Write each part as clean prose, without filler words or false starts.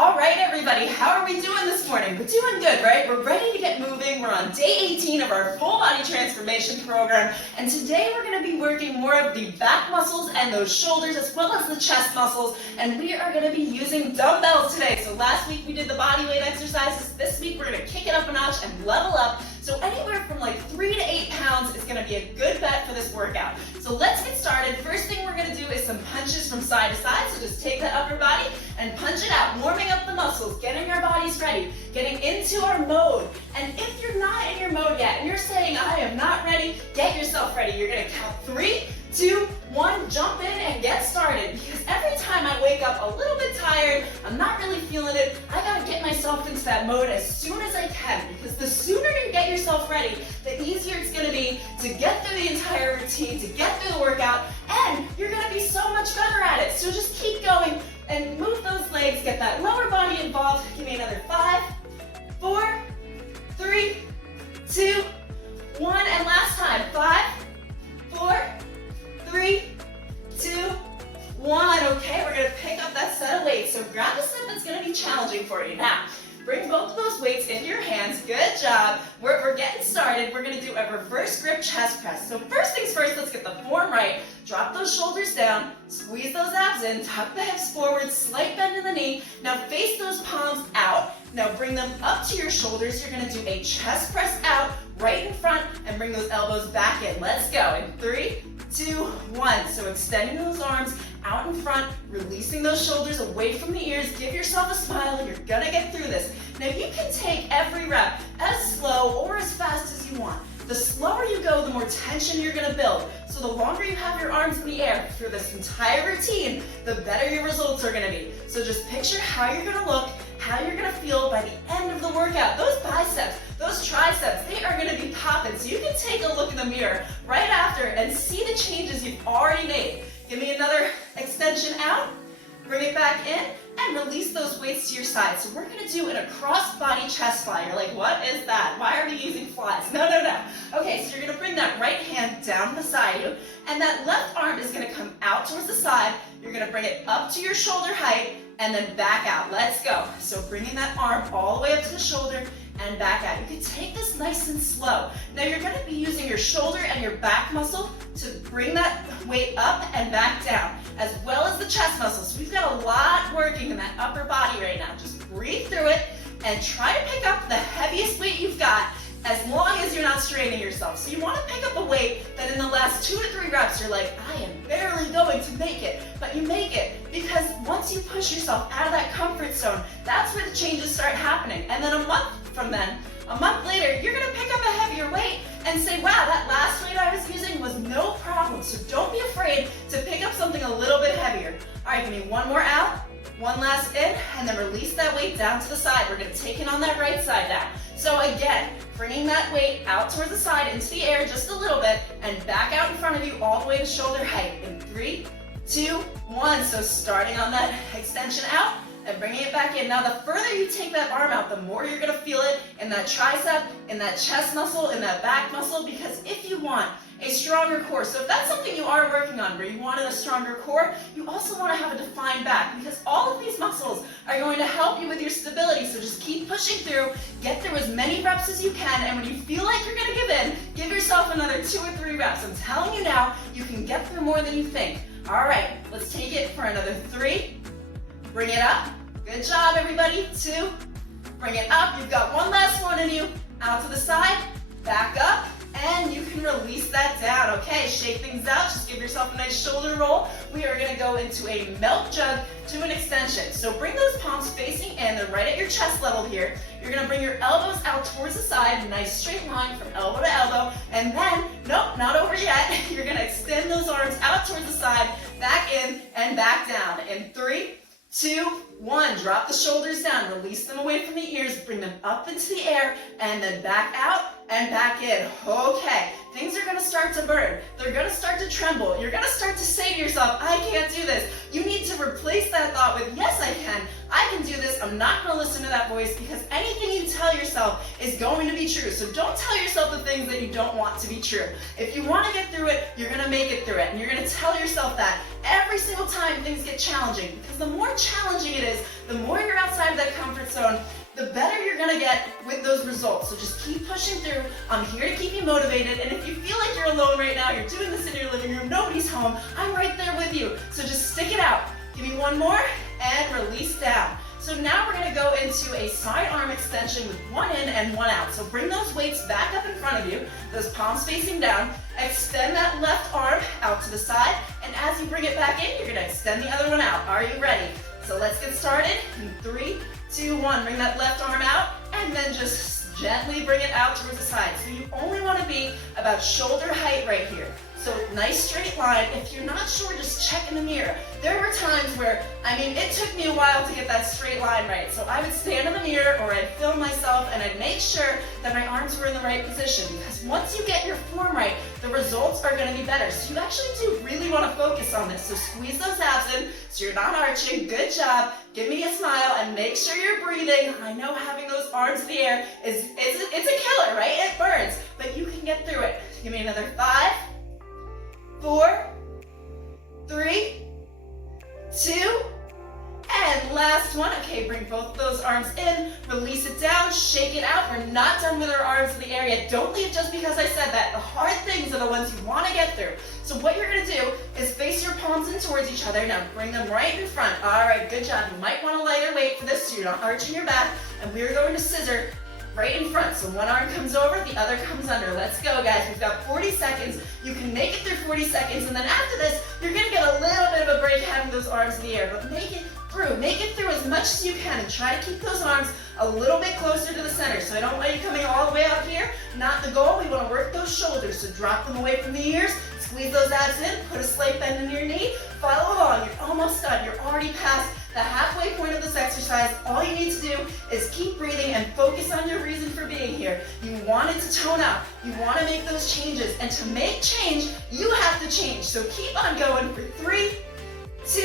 All right, everybody, how are we doing this morning? We're doing good, right? We're ready to get moving. We're on day 18 of our full body transformation program, and today we're going to be working more of the back muscles and those shoulders as well as the chest muscles, and we are going to be using dumbbells today. So last week we did the body weight exercises. This week we're going to kick it up a notch and level up. So anywhere from like 3 to 8 pounds is going to be a good bet for this workout. So let's get started. First thing we're going to do is some punches from side to side. So just take that upper body and punch it out, warming up the muscles, getting our bodies ready, getting into our mode. And if you're not in your mode yet and you're saying, I am not ready, get yourself ready. You're going to count 3, 2, 1, jump in and get started. Because every time I wake up a little bit tired, I'm not really feeling it, I gotta get myself into that mode as soon as I can. Because the sooner you get yourself ready, the easier it's gonna be to get through the entire routine, to get through the workout, and you're gonna be so much better at it. So just keep going and move those legs, get that lower body involved. Give me another 5, 4, 3, 2, 1, and last time. 5, 4, 3, 2, 1. Okay, we're gonna pick up that set of weights. So grab a set that's gonna be challenging for you. Now, bring both of those weights into your hands. Good job. We're getting started. We're gonna do a reverse grip chest press. So first things first, let's get the form right. Drop those shoulders down, squeeze those abs in, tuck the hips forward, slight bend in the knee. Now face those palms out. Now bring them up to your shoulders. You're gonna do a chest press out, right in front, and bring those elbows back in. Let's go. In 3, 2, 1. So extending those arms out in front, releasing those shoulders away from the ears. Give yourself a smile. You're gonna get through this. Now you can take every rep as slow or as fast as you want. The slower you go, the more tension you're gonna build. So the longer you have your arms in the air through this entire routine, the better your results are gonna be. So just picture how you're gonna look, how you're gonna feel by the end of the workout. Those biceps, those triceps, they are gonna be popping. So you can take a look in the mirror right after and see the changes you've already made. Give me another extension out, bring it back in, and release those weights to your side. So we're gonna do an cross-body chest fly. You're like, what is that? Why are we using flies? No. Okay, so you're gonna bring that right hand down beside you, and that left arm is gonna come out towards the side. You're gonna bring it up to your shoulder height, and then back out. Let's go. So bringing that arm all the way up to the shoulder, and back out. You can take this nice and slow. Now you're gonna be using your shoulder and your back muscle to bring that weight up and back down, as well as the chest muscles. So we've got a lot working in that upper body right now. Just breathe through it and try to pick up the heaviest weight you've got as long as you're not straining yourself. So you wanna pick up a weight that in the last 2 to 3 reps, you're like, I am barely going to make it, but you make it, because once you push yourself out of that comfort zone, that's where the changes start happening. And then a month later, you're gonna pick up a heavier weight and say, wow, that last weight I was using was no problem. So don't be afraid to pick up something a little bit heavier. All right, give me one more out, one last in, and then release that weight down to the side. We're gonna take it on that right side now. So again, bringing that weight out towards the side into the air just a little bit and back out in front of you all the way to shoulder height in 3, 2, 1. So starting on that extension out and bringing it back in. Now the further you take that arm out, the more you're gonna feel it in that tricep, in that chest muscle, in that back muscle, because if you want a stronger core, so if that's something you are working on, where you wanted a stronger core, you also wanna have a defined back, because all of these muscles are going to help you with your stability. So just keep pushing through, get through as many reps as you can, and when you feel like you're gonna give in, give yourself another 2 or 3 reps. I'm telling you now, you can get through more than you think. All right, let's take it for another 3. Bring it up. Good job, everybody. 2. Bring it up. You've got one last one in you. Out to the side, back up, and you can release that down. Okay, shake things out. Just give yourself a nice shoulder roll. We are gonna go into a milk jug to an extension. So bring those palms facing in. They're right at your chest level here. You're gonna bring your elbows out towards the side, nice straight line from elbow to elbow, and then, nope, not over yet. You're gonna extend those arms out towards the side, back in and back down. In 3, 2, 1. Drop the shoulders down, release them away from the ears, bring them up into the air, and then back out and back in. Okay, things are gonna start to burn. They're gonna start to tremble. You're gonna start to say to yourself, I can't do this. You need to replace that thought with, yes, I can do this. I'm not gonna listen to that voice, because anything you tell yourself is going to be true. So don't tell yourself the things that you don't want to be true. If you wanna get through it, you're gonna make it through it. And you're gonna tell yourself that every single time things get challenging, because the more challenging it is, the more you're outside of that comfort zone, the better you're gonna get with those results. So just keep pushing through. I'm here to keep you motivated, and if you feel like you're alone right now, you're doing this in your living room, nobody's home, I'm right there with you. So just stick it out. Give me one more, and release down. So now we're gonna go into a side arm extension with one in and one out. So bring those weights back up in front of you, those palms facing down, extend that left arm out to the side, and as you bring it back in, you're gonna extend the other one out. Are you ready? So let's get started in 3, 2, 1. Bring that left arm out, and then just gently bring it out towards the side. So you only wanna be about shoulder height right here. So nice straight line. If you're not sure, just check in the mirror. There were times where, it took me a while to get that straight line right. So I would stand in the mirror or I'd film myself and I'd make sure that my arms were in the right position, because once you get your form right, the results are gonna be better. So you actually do really wanna focus on this. So squeeze those abs in so you're not arching. Good job. Give me a smile and make sure you're breathing. I know having those arms in the air it's a killer, right? It burns, but you can get through it. Give me another 5, 4, 3, 2, and last one. Okay, bring both of those arms in, release it down, shake it out. We're not done with our arms in the air yet. Don't leave just because I said that. The hard things are the ones you want to get through. So what you're going to do is face your palms in towards each other. Now bring them right in front. All right, good job. You might want a lighter weight for this so you're not arching your back. And we're going to scissor right in front. So one arm comes over, the other comes under. Let's go, guys. We've got 40 seconds. You can make it through 40 seconds, and then after this, you're gonna get a little bit of a break having those arms in the air, but make it through. Make it through as much as you can, and try to keep those arms a little bit closer to the center. So I don't want you coming all the way out here. Not the goal. We wanna work those shoulders. So drop them away from the ears, squeeze those abs in, put a slight bend in your knee, follow along. You're almost done. You're already past the halfway point of this exercise. All you need to do is keep breathing and focus on your reason for being here. You want it to tone up. You want to make those changes. And to make change, you have to change. So keep on going for 3, 2,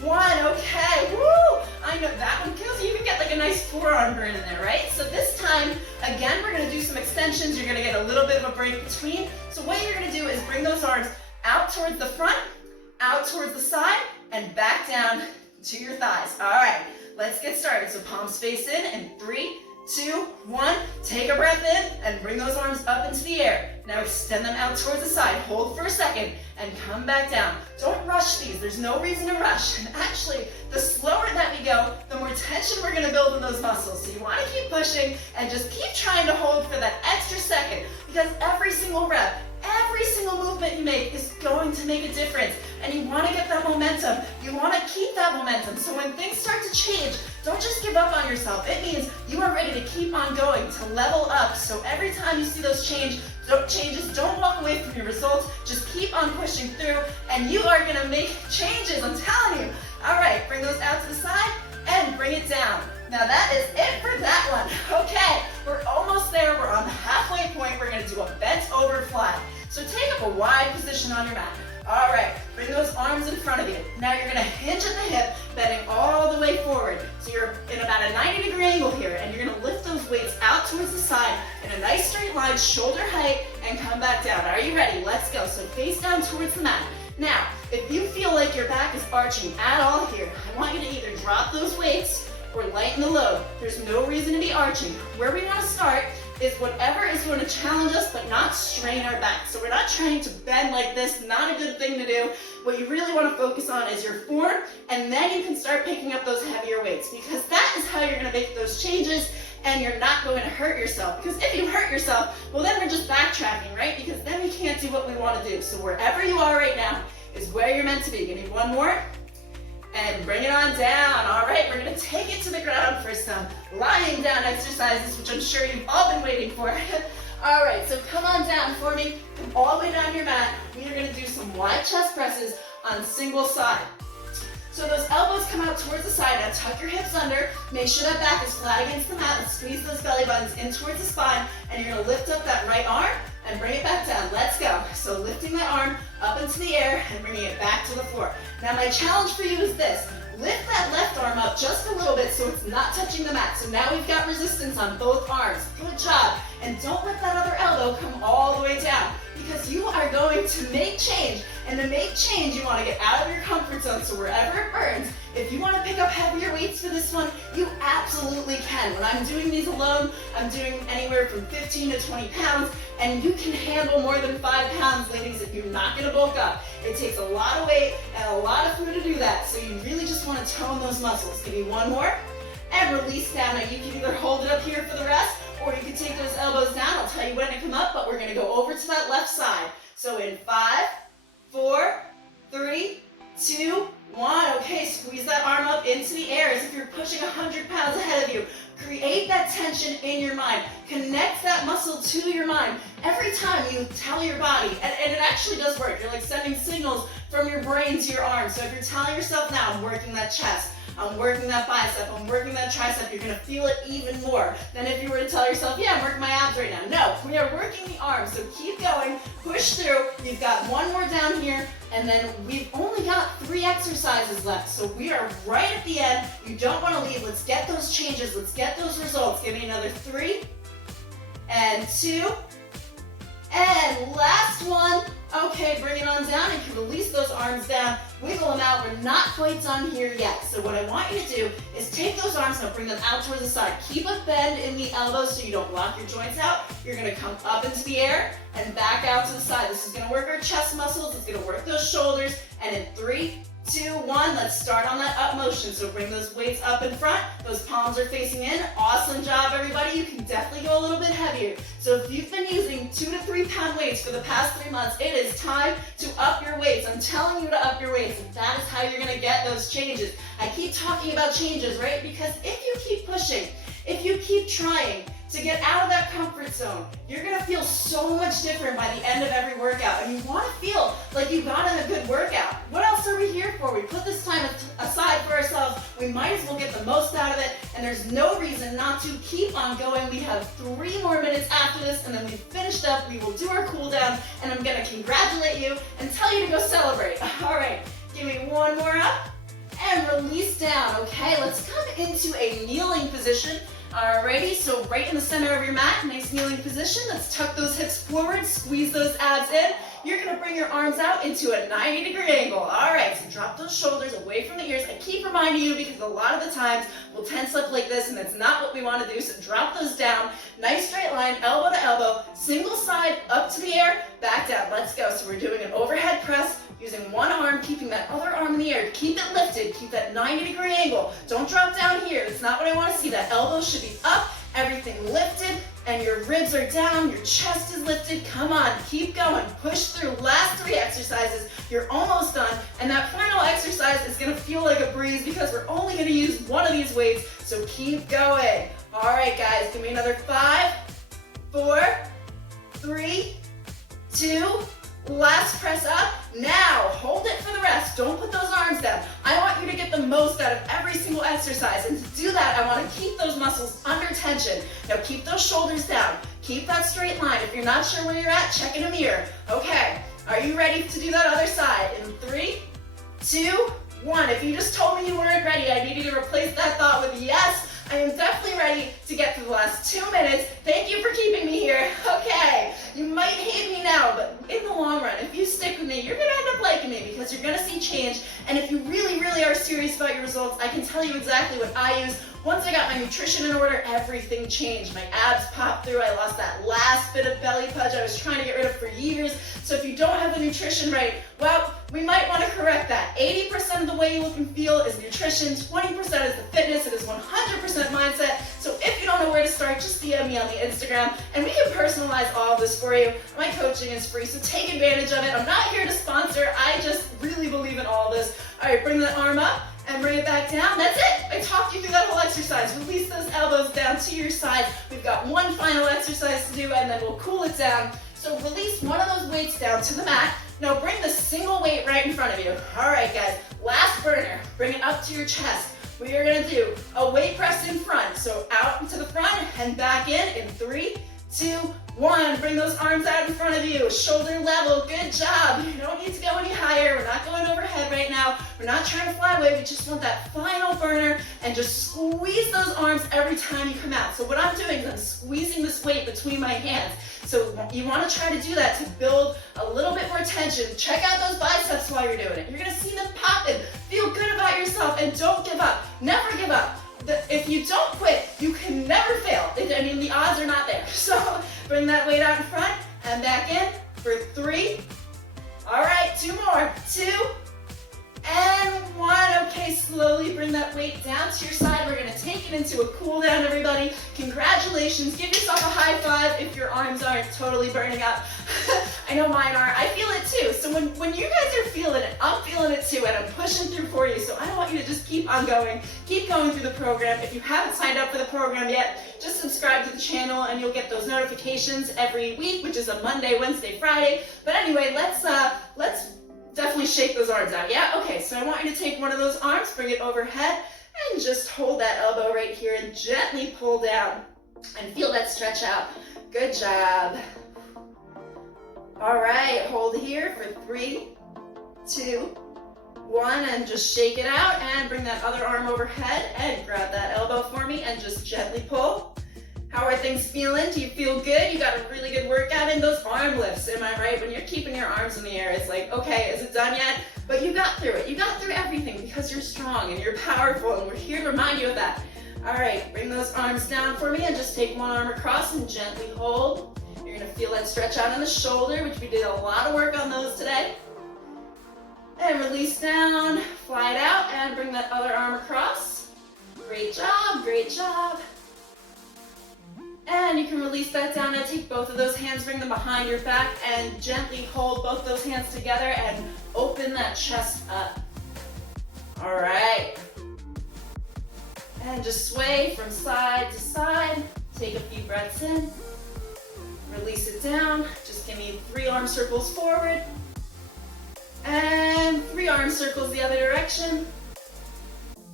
1. Okay, woo! I know that one kills you. You can get like a nice forearm burn in there, right? So this time, again, we're going to do some extensions. You're going to get a little bit of a break between. So what you're going to do is bring those arms out towards the front, out towards the side, and back down to your thighs. All right, let's get started. So palms face in 3, 2, 1. Take a breath in and bring those arms up into the air. Now extend them out towards the side. Hold for a second and come back down. Don't rush these. There's no reason to rush. And actually, the slower that we go, the more tension we're gonna build in those muscles. So you wanna keep pushing and just keep trying to hold for that extra second, because every single rep, every single movement you make is going to make a difference, and you want to get that momentum. You want to keep that momentum. So when things start to change, don't just give up on yourself. It means you are ready to keep on going, to level up. So every time you see those changes, don't walk away from your results. Just keep on pushing through, and you are going to make changes. I'm telling you. All right, bring those out to the side and bring it down. Now that is it for that one. Okay, we're almost there. We're on the halfway point. We're going to do a bent over fly. So take up a wide position on your mat. All right, bring those arms in front of you. Now you're going to hinge at the hip, bending all the way forward. So you're in about a 90-degree angle here, and you're going to lift those weights out towards the side in a nice straight line, shoulder height, and come back down. Are you ready? Let's go. So face down towards the mat. Now, if you feel like your back is arching at all here, I want you to either drop those weights or lighten the load. There's no reason to be arching. Where we want to start is whatever is going to challenge us but not strain our back. So we're not trying to bend like this, not a good thing to do. What you really want to focus on is your form, and then you can start picking up those heavier weights, because that is how you're going to make those changes, and you're not going to hurt yourself. Because if you hurt yourself, well then we're just backtracking, right? Because then we can't do what we want to do. So wherever you are right now is where you're meant to be. Give me one more. And bring it on down. All right, we're gonna take it to the ground for some lying down exercises, which I'm sure you've all been waiting for. All right, so come on down for me. Come all the way down your mat. We are gonna do some wide chest presses on single side. So those elbows come out towards the side. Now tuck your hips under. Make sure that back is flat against the mat, and squeeze those belly buttons in towards the spine. And you're gonna lift up that right arm and bring it back down. Let's go. So lifting that arm up into the air and bringing it back to the floor. Now my challenge for you is this. Lift that left arm up just a little bit so it's not touching the mat. So now we've got resistance on both arms. Good job. And don't let that other elbow come all the way down. because you are going to make change. And to make change, you want to get out of your comfort zone. So wherever it burns, if you want to pick up heavier weights for this one, you absolutely can. When I'm doing these alone, I'm doing anywhere from 15 to 20 pounds, and you can handle more than 5 pounds, ladies, if you're not going to bulk up. It takes a lot of weight and a lot of food to do that, so you really just want to tone those muscles. Give me one more, and release down. Now you can either hold it up here for the rest, or you can take those elbows down. I'll tell you when to come up, but we're going to go over to that left side. So in 5, 4, 3, 2, 1. Okay, squeeze that arm up into the air as if you're pushing 100 pounds ahead of you. Create that tension in your mind. Connect that muscle to your mind. Every time you tell your body, and it actually does work, you're like sending signals from your brain to your arms. So if you're telling yourself now, I'm working that chest, I'm working that bicep, I'm working that tricep, you're gonna feel it even more than if you were to tell yourself, yeah, I'm working my abs right now. No, we are working the arms, so keep going, push through. You've got one more down here, and then we've only got 3 exercises left, so we are right at the end. You don't wanna leave. Let's get those changes, let's get those results. Give me another 3, and 2, and last one. Okay, bring it on down. You can release those arms down, wiggle them out. We're not quite done here yet. So what I want you to do is take those arms and bring them out towards the side. Keep a bend in the elbows so you don't lock your joints out. You're gonna come up into the air and back out to the side. This is gonna work our chest muscles. It's gonna work those shoulders. And in 3, 2, 1, let's start on that up motion. So bring those weights up in front. Those palms are facing in. Awesome job, everybody. You can definitely go a little bit heavier. So if you've been using 2 to 3 pound weights for the past 3 months, it is time to up your weights. I'm telling you to up your weights, and that is how you're gonna get those changes. I keep talking about changes, right? Because if you keep pushing, if you keep trying to get out of that comfort zone, you're gonna feel so much different by the end of every workout, and you wanna feel like you got in a good workout. What else are we here for? We put this time aside for ourselves. We might as well get the most out of it, and there's no reason not to keep on going. We have 3 more minutes after this, and then we've finished up. We will do our cool down, and I'm gonna congratulate you and tell you to go celebrate. All right, give me one more up, and release down. Okay, let's come into a kneeling position. Alrighty, so right in the center of your mat, nice kneeling position. Let's tuck those hips forward, squeeze those abs in. You're gonna bring your arms out into a 90-degree angle. All right, so drop those shoulders away from the ears. I keep reminding you because a lot of the times we'll tense up like this, and that's not what we wanna do, so drop those down. Nice straight line, elbow to elbow, single side, up to the air, back down. Let's go. So we're doing an overhead press, using one arm, keeping that other arm in the air. Keep it lifted, keep that 90-degree angle. Don't drop down here, that's not what I wanna see. That elbow should be up, everything lifted, and your ribs are down, your chest is lifted. Come on, keep going, push through. Last 3 exercises, you're almost done, and that final exercise is gonna feel like a breeze because we're only gonna use one of these weights, so keep going. All right, guys, give me another 5, 4, 3, 2, last press up. Now, hold it for the rest. Don't put those arms down. I want you to get the most out of every single exercise. And to do that, I want to keep those muscles under tension. Now, keep those shoulders down. Keep that straight line. If you're not sure where you're at, check in a mirror. Okay, are you ready to do that other side? In 3, 2, 1. If you just told me you weren't ready, I need you to replace that thought with yes. I am definitely ready to get through the last 2 minutes. Thank you for keeping me here. Okay, you might hate me now, but in the long run, if you stick with me, you're gonna end up liking me because you're gonna see change. And if you really, really are serious about your results, I can tell you exactly what I use. Once I got my nutrition in order, everything changed. My abs popped through. I lost that last bit of belly pudge I was trying to get rid of for years. So if you don't have the nutrition right, well, we might want to correct that. 80% of the way you look and feel is nutrition, 20% is the fitness, it is 100% mindset. So if you don't know where to start, just DM me on the Instagram and we can personalize all of this for you. My coaching is free, so take advantage of it. I'm not here to sponsor, I just really believe in all of this. All right, bring that arm up and bring it back down. That's it. I talked you through that whole exercise. Release those elbows down to your side. We've got one final exercise to do and then we'll cool it down. So release one of those weights down to the mat. Now bring the single weight right in front of you. All right, guys, last burner. Bring it up to your chest. We are gonna do a weight press in front. So out to the front and back in 3, 2, 1. Bring those arms out in front of you. Shoulder level, good job. You don't need to go any higher. We're not going overhead right now. now. We're not trying to fly away, we just want that final burner, and just squeeze those arms every time you come out. So what I'm doing is I'm squeezing this weight between my hands. So you want to try to do that to build a little bit more tension. Check out those biceps while you're doing it. You're going to see them popping. Feel good about yourself and don't give up. Never give up. If you don't quit, you can never fail. I mean, the odds are not there. So bring that weight out in front and back in for 3. All right, 2 more. 2 and 1. Okay, slowly bring that weight down to your side. We're going to take it into a cool down, everybody. Congratulations. Give yourself a high five if your arms aren't totally burning up. I know mine are. I feel it too. So when you guys are feeling it, I'm feeling it too, and I'm pushing through for you. So I want you to just keep on going. Keep going through the program. If you haven't signed up for the program yet, just subscribe to the channel and you'll get those notifications every week, which is a Monday, Wednesday, Friday. But anyway, let's definitely shake those arms out, yeah? Okay, so I want you to take one of those arms, bring it overhead, and just hold that elbow right here and gently pull down and feel that stretch out. Good job. All right, hold here for 3, 2, 1, and just shake it out and bring that other arm overhead and grab that elbow for me and just gently pull. How are things feeling? Do you feel good? You got a really good workout in those arm lifts, am I right? When you're keeping your arms in the air, it's like, okay, is it done yet? But you got through it. You got through everything because you're strong and you're powerful, and we're here to remind you of that. All right, bring those arms down for me and just take one arm across and gently hold. You're gonna feel that stretch out in the shoulder, which we did a lot of work on those today. And release down, fly it out, and bring that other arm across. Great job, great job. And you can release that down and take both of those hands, bring them behind your back, and gently hold both those hands together and open that chest up. All right. And just sway from side to side. Take a few breaths in. Release it down. Just give me 3 arm circles forward. And 3 arm circles the other direction.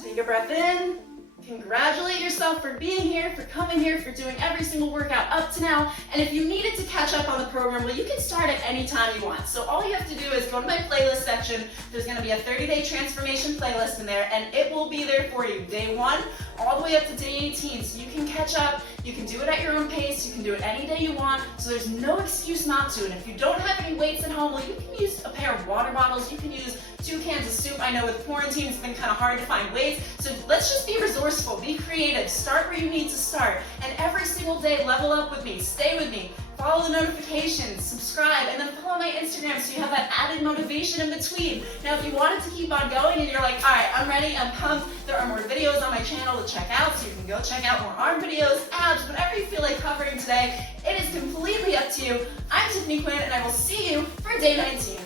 Take a breath in. Congratulate yourself for being here, for coming here, for doing every single workout up to now. And if you needed to catch up on the program, well, you can start at any time you want. So all you have to do is go to my playlist section. There's going to be a 30-day transformation playlist in there, and it will be there for you. Day 1 all the way up to day 18. So you can catch up. You can do it at your own pace. You can do it any day you want. So there's no excuse not to. And if you don't have any weights at home, well, you can use a pair of water bottles. You can use 2 cans of soup. I know with quarantine, it's been kind of hard to find weights. So let's just be resourceful, be creative, start where you need to start. And every single day, level up with me, stay with me, follow the notifications, subscribe, and then follow my Instagram so you have that added motivation in between. Now, if you wanted to keep on going and you're like, all right, I'm ready, I'm pumped, there are more videos on my channel to check out, so you can go check out more arm videos, abs, whatever you feel like covering today. It is completely up to you. I'm Tiffany Quinn, and I will see you for day 19.